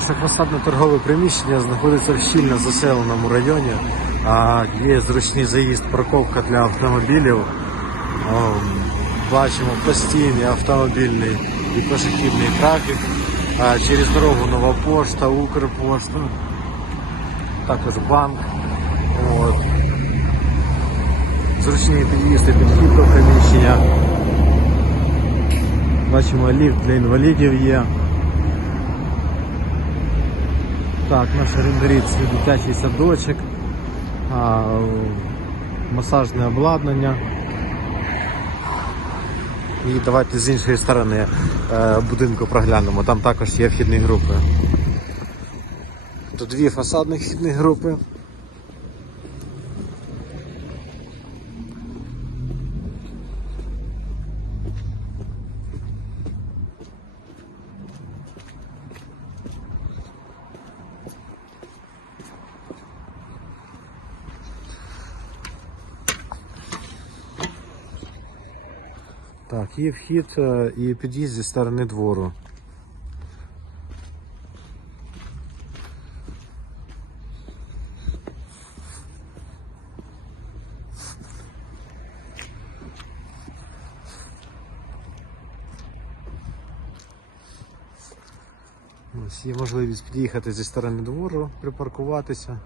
Наше фасадне торгове приміщення знаходиться в щільно заселеному районі. Є зручний заїзд, парковка для автомобілів. Бачимо постійний автомобільний і пішохідний трафік. Через дорогу нова пошта, Укрпошта, також банк. От. Зручний під'їзд і підхід до приміщення. Бачимо ліфт для інвалідів є. Так, наш орендаріт це дитячий садочок, масажне обладнання. І давайте з іншої сторони е, будинку проглянемо. Там також є вхідні групи. Тут дві фасадних вхідні групи. Так, є вхід е, і під'їзд зі сторони двору. Є можливість під'їхати зі сторони двору, припаркуватися.